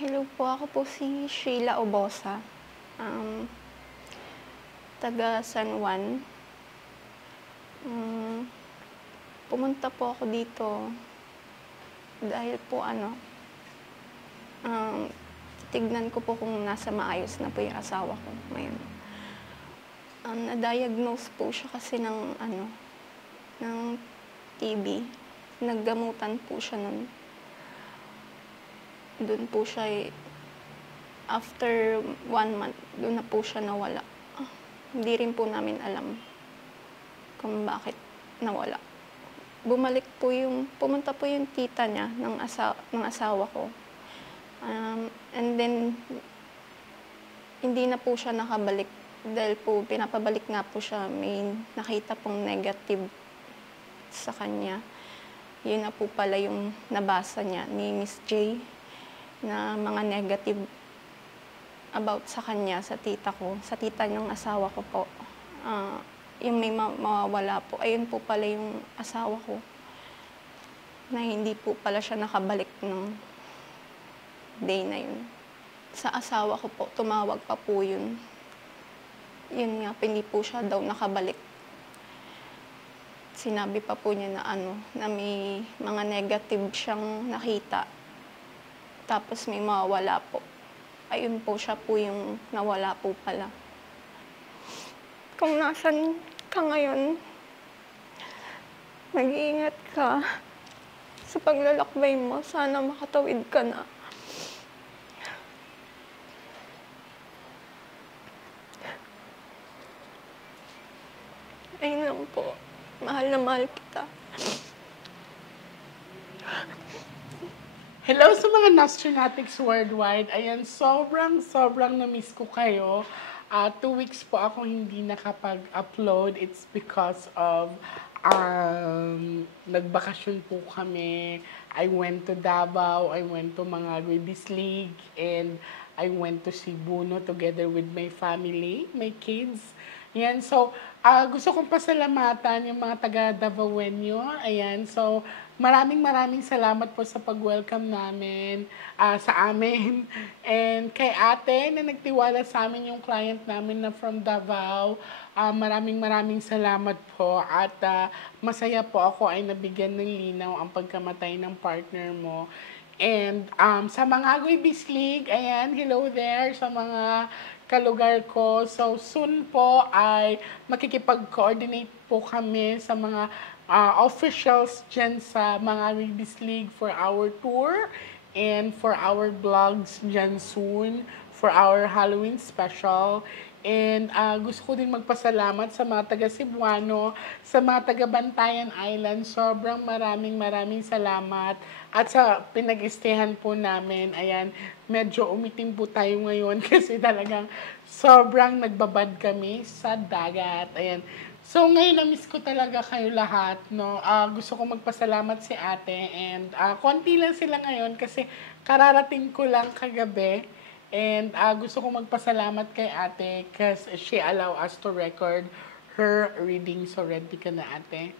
Hello po, ako po si Sheila Obosa, um, taga San Juan. Hmm, Pumunta po ako dito dahil po tignan ko po kung nasa maayos na po yung asawa ko ngayon. Na-diagnose po siya kasi ng TB. Naggamutan po siya nun. Dun po siya after 1 month, dun na po siya nawala. Hindi rin po namin alam kung bakit nawala. Pumunta po yung tita niya ng asawa ko. And then, hindi na po siya nakabalik dahil po pinapabalik nga po siya. May nakita pong negative sa kanya. Yun na po pala yung nabasa niya ni Miss J na mga negative about sa kanya, sa tita ko, sa tita ng asawa ko po. Yung may mawawala po, ayun po pala yung asawa ko, na hindi po pala siya nakabalik ng day na yun. Sa asawa ko po, tumawag pa po yun. Yun nga, hindi po siya daw nakabalik. Sinabi pa po niya na may mga negative siyang nakita. Tapos may mawawala po. Ayun po, siya po yung nawala po pala. Kung nasan ka ngayon, mag-iingat ka sa paglalakbay mo. Sana makatawid ka na. Ayun lang po. Mahal na mahal kita. Hello sa mga Nostronatics worldwide. Ayan, sobrang na-miss ko kayo. 2 weeks po ako hindi nakapag-upload. It's because of nagbakasyon po kami. I went to Davao, I went to mga Babies League, and I went to Cebu together with my family, my kids. Ayan, so gusto kong pasalamatan yung mga taga-Davaoenyo. Ayan, so maraming salamat po sa pag-welcome namin sa amin. And kay ate na nagtiwala sa amin yung client namin na from Davao. Maraming salamat po. At masaya po ako ay nabigyan ng linaw ang pagkamatay ng partner mo. And sa mga Agoy Bislig, ayan, hello there sa mga kalugar ko. So, soon po ay makikipag-coordinate po kami sa mga officials dyan sa mga Agoy League for our tour and for our vlogs dyan soon for our Halloween special. And gusto ko din magpasalamat sa mga taga-Cebuano, sa mga taga-Bantayan Island. Sobrang maraming salamat. At sa pinag-istehan po namin, ayan, medyo umitim po tayo ngayon kasi talagang sobrang nagbabad kami sa dagat. Ayan. So ngayon, na-miss ko talaga kayo lahat, no? Gusto ko magpasalamat si ate and konti lang sila ngayon kasi kararating ko lang kagabi. And gusto ko magpasalamat kay ate kasi she allow us to record her reading. So ready ka na ate?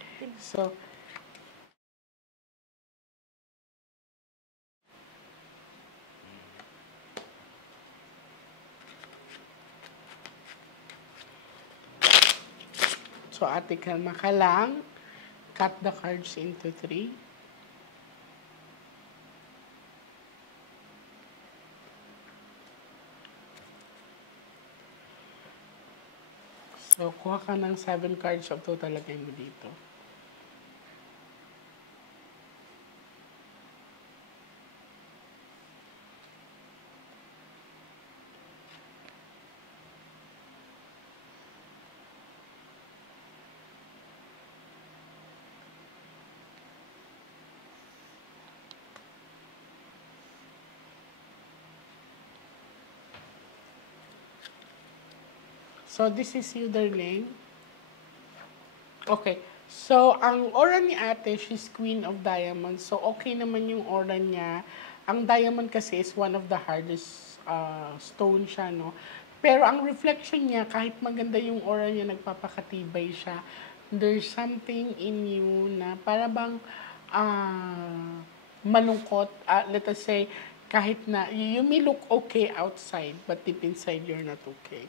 So, ate, kalma ka lang. Cut the cards into 3. So, kuha ka ng 7 cards of total lagay mo dito. So, this is you, darling. Okay. So, ang aura ni ate, she's Queen of Diamonds. So, okay naman yung aura niya. Ang diamond kasi is one of the hardest stone siya, no? Pero ang reflection niya, kahit maganda yung aura niya, nagpapakatibay siya. There's something in you na para bang malungkot, let us say, Kahit na, you may look okay outside, but deep inside, you're not okay.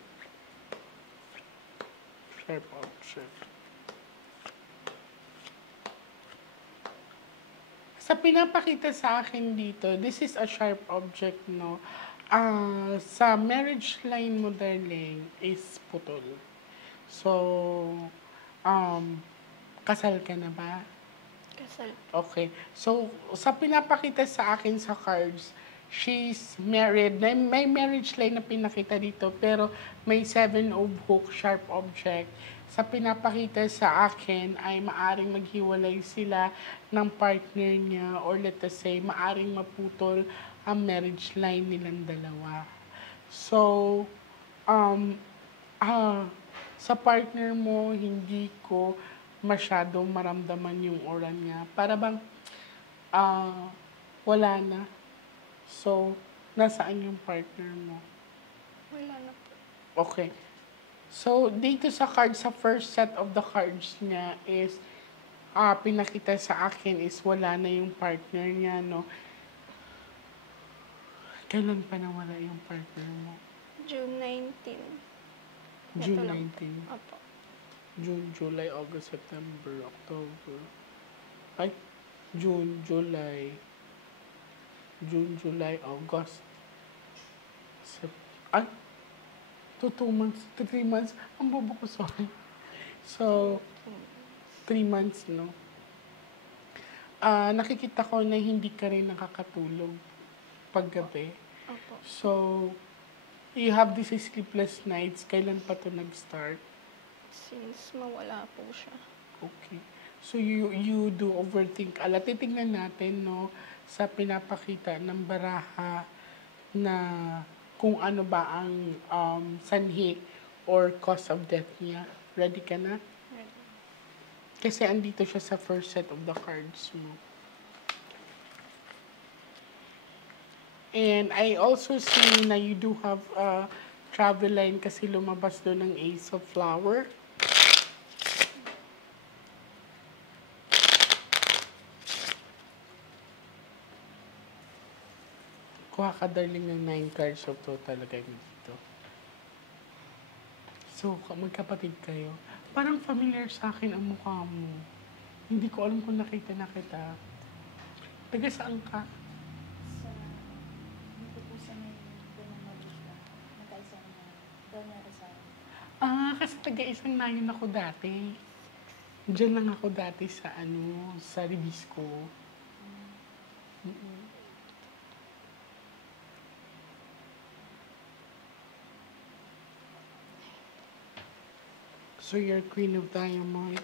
Sharp object. Sa pinapakita sa akin dito, this is a sharp object, no? Sa marriage line mo, darling, is putol. So, kasal ka na ba? Kasal. Okay. So, sa pinapakita sa akin sa cards, she's married. May marriage line na pinakita dito, pero may 7 of hook, sharp object. Sa pinapakita sa akin ay maaring maghiwalay sila ng partner niya or let us say, maaring maputol ang marriage line nilang dalawa. So, um, sa partner mo, hindi ko masyadong maramdaman yung aura niya. Para bang wala na. So, nasaan yung partner mo? Wala na po. Okay. So, dito sa card, sa first set of the cards niya is, pinakita sa akin is wala na yung partner niya, no? Kailan pa nawala yung partner mo? June 19. June Ito lang 19. Opo. June, July, August, September, October. Ay, June, July, August. Ay, 2 months, 3 months. Ang bobo ko, sorry. So, 3 months, no? Nakikita ko na hindi ka rin nakakatulog paggabi. Opo. So, you have these sleepless nights. Kailan pa to nag-start? Since mawala po siya. Okay. So, you do overthink. Titingnan natin, no, sa pinapakita ng baraha na kung ano ba ang sanhi or cause of death niya. Ready ka na? Ready. Kasi andito siya sa first set of the cards mo. And I also see na you do have a travel line kasi lumabas doon ng Ace of Flower. Kuha ka, darling, ng 9 cards of total lagay mo dito. So, magkapatid kayo. Parang familiar sa akin ang mukha mo. Hindi ko alam kung nakita na kita. Taga saan ka? Dito po sa may Doña Marita, nakaisang na Doña Rizal. Kasi taga-isang nayon ako dati. Diyan lang ako dati sa sa Ribisco. So, you're Queen of Diamond.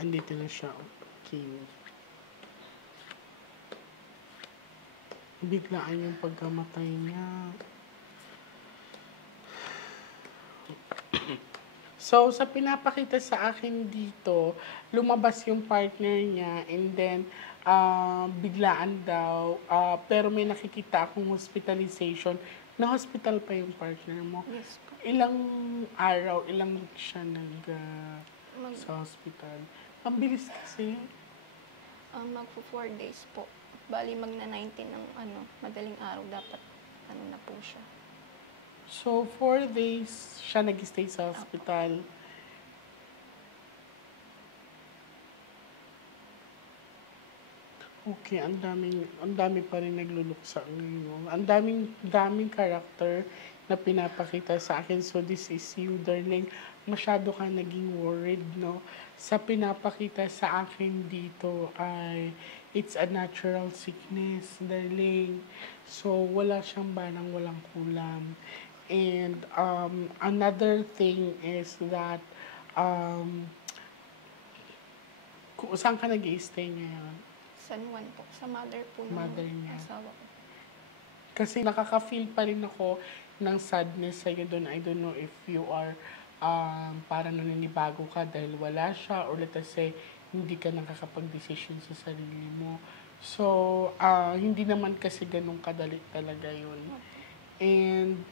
Andito na siya, King. Biglaan yung pagkamatay niya. So, sa pinapakita sa akin dito, lumabas yung partner niya and then biglaan daw. Pero may nakikita akong hospitalization. Na-hospital pa yung partner mo. Yes po. Ilang araw, ilang weeks siya Mag, sa hospital. Ang bilis kasi. magpo 4 days po. Bali magna 19 ng madaling araw dapat na po siya. So, 4 days siya nag-stay sa hospital. Okay, ang dami pa rin nagluluksa ngayon. Ang daming character na pinapakita sa akin. So, this is you, darling. Masyado ka naging worried, no? Sa pinapakita sa akin dito ay it's a natural sickness, darling. So, wala siyang banang walang kulam. And another thing is that saan ka nag-i-stay ngayon? San Juan po. Sa mother po ng Mother niya. asawa ko. Kasi nakaka-feel pa rin ako ng sadness sa'yo doon. I don't know if you are para naninibago ka dahil wala siya or let us say, hindi ka nakakapag-decision sa sarili mo. So, hindi naman kasi ganun kadali talaga yun. And,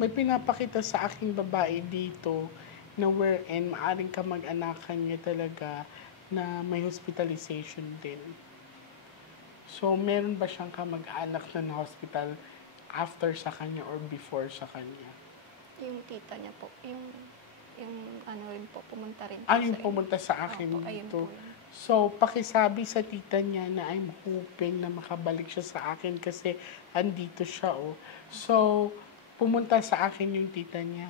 may pinapakita sa aking babae dito na wherein maaring ka mag-anakan niya talaga na may hospitalization din. So, meron ba siyang kamag-anak na na-hospital after sa kanya or before sa kanya? Yung tita niya po, yung ano rin po, pumunta rin po Yung sa inyo. pumunta sa akin Opo, ayun dito. po yun. So, pakisabi sa tita niya na I'm hoping na makabalik siya sa akin kasi andito siya, oh. So, pumunta sa akin yung tita niya.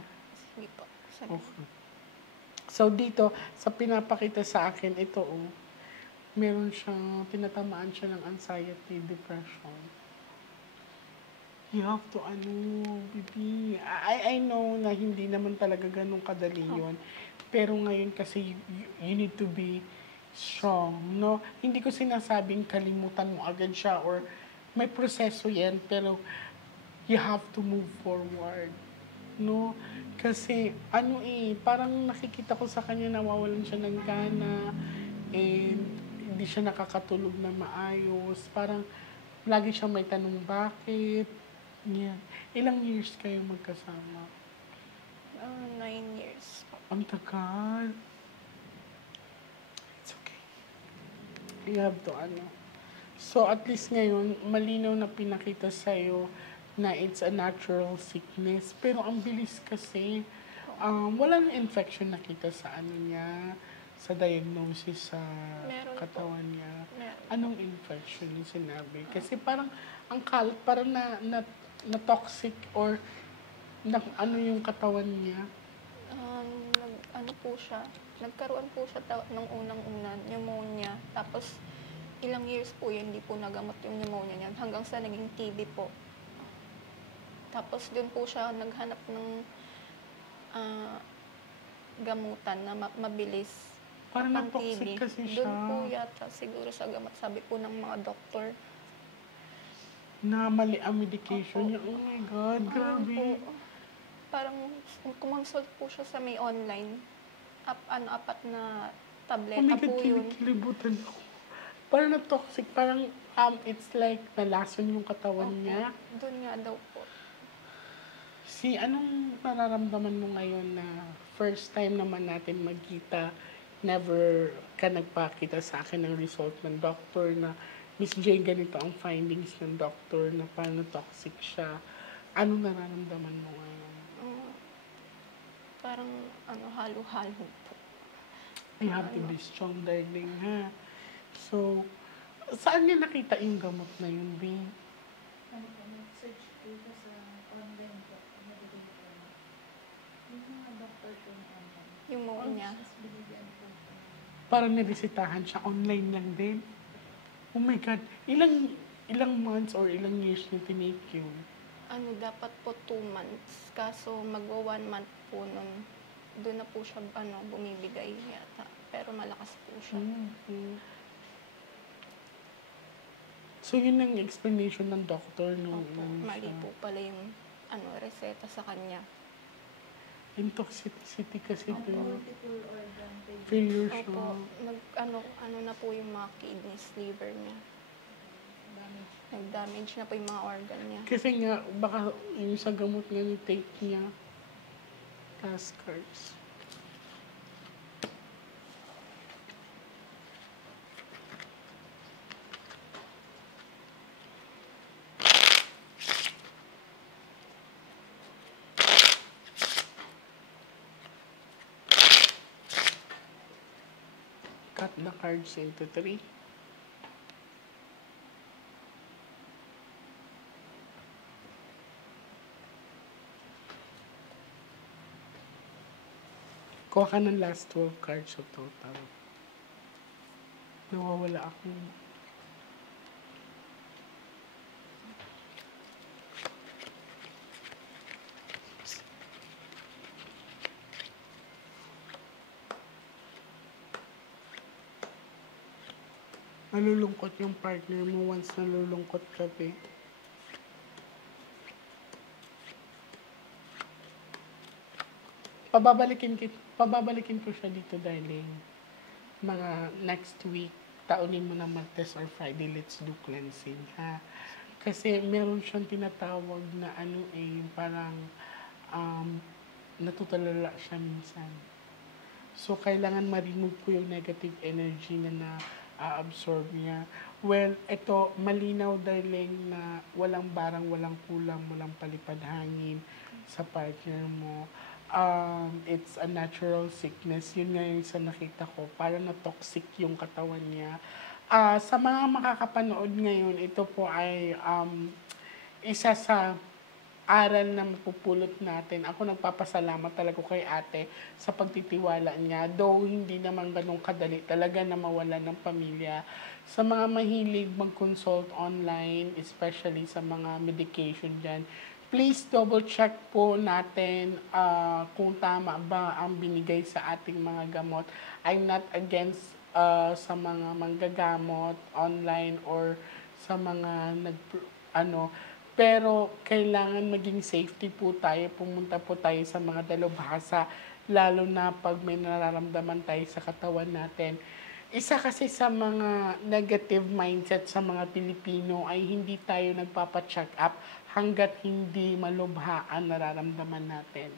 Sige po, sabi. Okay. So, dito, sa pinapakita sa akin, ito, oh, meron siyang, tinatamaan siya ng anxiety, depression. You have to, baby, I know na hindi naman talaga ganun kadali yun. Pero ngayon kasi, you need to be strong, no? Hindi ko sinasabing kalimutan mo agad siya or may proseso yan, pero you have to move forward, no? Kasi, parang nakikita ko sa kanya nawawalan siya ng gana, and hindi siya nakakatulog na maayos. Parang, lagi siya may tanong bakit. Yan. Ilang years kayo magkasama? 9 years po. Ang tagal. It's okay. You have to, So, at least ngayon, malinaw na pinakita sa'yo na it's a natural sickness. Pero ang bilis kasi, wala na infection nakita sa niya, sa diagnosis sa Meron po. katawan niya. Meron. Anong infection yung sinabi? Kasi parang, ang kalat, parang na toxic or yung katawan niya. Ano po siya, nagkaroon po siya nung unang-una, pneumonia. Tapos, ilang years po yun, hindi po nagamot yung pneumonia niya. Hanggang sa naging TB po. Tapos, doon po siya naghanap ng gamutan na mabilis. Parang pang na-toxic TB. kasi siya. Doon po yata siguro sa gamot, sabi po ng mga doktor. Na mali ang medication Opo. niya. Oh my God, grabe. Po, parang kumonsult po siya sa may online. Apat na Oh my tableta God, po yun. kinikilabutan ako. Parang na-toxic, parang it's like nalason yung katawan Opo, niya. doon nga daw po. Anong nararamdaman mo ngayon na first time naman natin magkita, never ka nagpakita sa akin ng result ng doctor na Miss J, ganito ang findings ng doctor na paano toxic siya. Anong nararamdaman mo ngayon? Parang halo-halo po. You have to be strong, darling, ha? So, saan niya nakita yung gamot na yun, B? Search dito sa online po, nabigay ko. Yung mga doctor ko na online. Yung pneumonia. Tapos binigyan po ko. Parang nabisitahan siya, online lang din. Oh my God, ilang months or ilang years niya tinake yun? Dapat po 2 months. Kaso magwa 1 month po nun. Doon na po siya bumibigay yata. Pero malakas po siya. Mhm. So, yun ang explanation ng doctor nung Opo, mali po pala yung reseta sa kanya. Yung toxicity kasi ito yung Multiple organ failure siya. Opo, na po yung mga kidneys, liver niya. damage. Nag-damage na po yung mga organ niya. Kasi nga, baka yung sa gamot nga ni take niya, taskers. Cut the cards into 3. Kuha ka ng last 12 cards of total. Nawawala ako. Nalulungkot yung partner mo once nalulungkot ka, be. Pababalikin ko siya dito, darling. Mga next week, taunin mo na Martes or Friday, let's do cleansing, ha? Kasi meron siyang tinatawag na parang natutulala siya minsan. So, kailangan ma-remove ko yung negative energy na na-absorb niya. Well, ito, malinaw darling na walang barang, walang kulang, walang palipad hangin sa partner mo. It's a natural sickness. Yun nga yung sa nakita ko. Parang na-toxic yung katawan niya. Sa mga makakapanood ngayon, ito po ay isa sa aral na mapupulot natin. Ako nagpapasalamat talaga kay ate sa pagtitiwala niya. Though hindi naman ganun kadali talaga na mawala ng pamilya. Sa mga mahilig mag-consult online, especially sa mga medication dyan, please double check po natin kung tama ba ang binigay sa ating mga gamot. I'm not against sa mga manggagamot online or sa mga pero kailangan maging safety po tayo, pumunta po tayo sa mga dalubhasa, lalo na pag may nararamdaman tayo sa katawan natin. Isa kasi sa mga negative mindset sa mga Pilipino ay hindi tayo nagpapa-check up hanggat hindi malubha ang nararamdaman natin.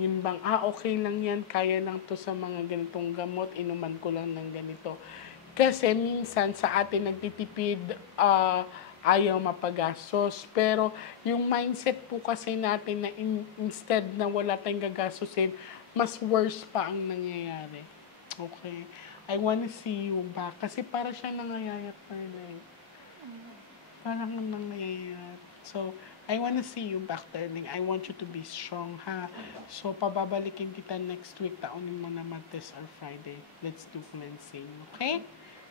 Yun bang, okay lang yan, kaya lang to sa mga ganitong gamot, inuman ko lang ng ganito. Kasi minsan sa atin nagtitipid, ayaw mapagastos. Pero yung mindset po kasi natin na instead na wala tayong gagastusin, mas worse pa ang nangyayari. Okay. I wanna see you back. Kasi para siya nangayayat pa rin. Parang nangayayat. So, I wanna see you back, darling. I want you to be strong, ha? So, pababalikin kita next week. Taunin mo na Martes or Friday. Let's do cleansing, okay?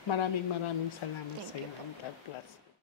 Maraming salamat sa iyo and God bless.